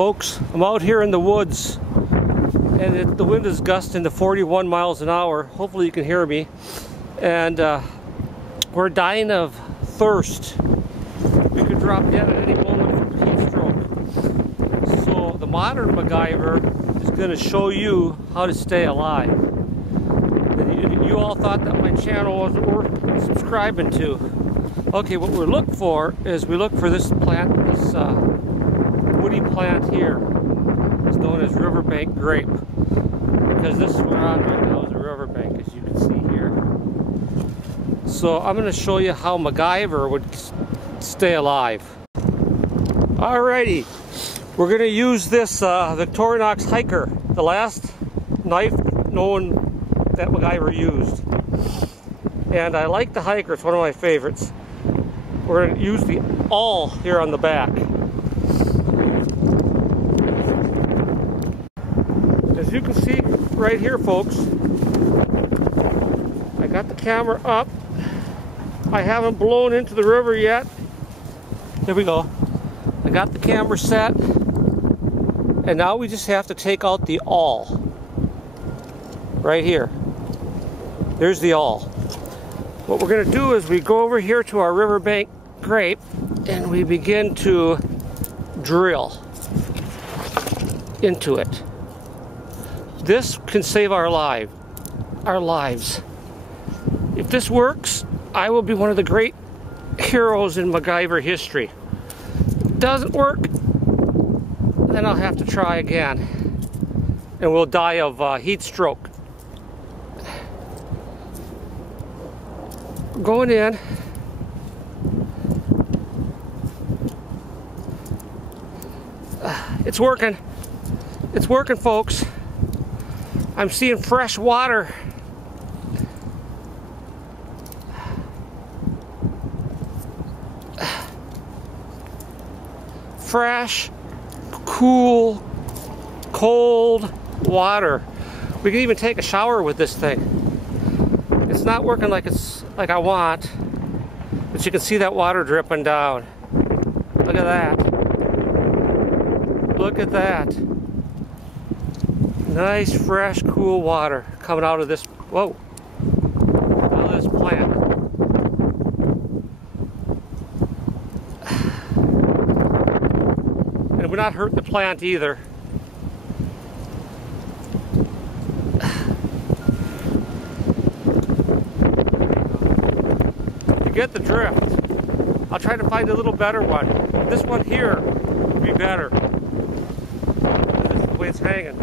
Folks, I'm out here in the woods and the wind is gusting to 41 miles an hour. Hopefully you can hear me. And we're dying of thirst. We could drop dead at any moment from heat stroke. So the modern MacGyver is going to show you how to stay alive. You all thought that my channel wasn't worth subscribing to. Okay, what we look for is we look for this plant, this woody plant here. It's known as riverbank grape, because this is what we're on right now is a riverbank, as you can see here. So I'm going to show you how MacGyver would stay alive. Alrighty, we're going to use this Victorinox hiker, the last knife known that MacGyver used. And I like the hiker, it's one of my favorites. We're going to use the awl here on the back. As you can see right here, folks, I got the camera up. I haven't blown into the river yet. There we go. I got the camera set. And now we just have to take out the awl. Right here. There's the awl. What we're going to do is we go over here to our riverbank grape and we begin to drill into it. This can save our lives. If this works, I will be one of the great heroes in MacGyver history. If it doesn't work, then I'll have to try again. And we'll die of heat stroke. Going in. It's working. It's working, folks. I'm seeing fresh water. Fresh, cool, cold water. We can even take a shower with this thing. It's not working like I want, but you can see that water dripping down. Look at that. Look at that. Nice, fresh, cool water coming out of this, whoa, out of this plant. And it would not hurt the plant either. You get the drift. I'll try to find a little better one. This one here would be better. This is the way it's hanging.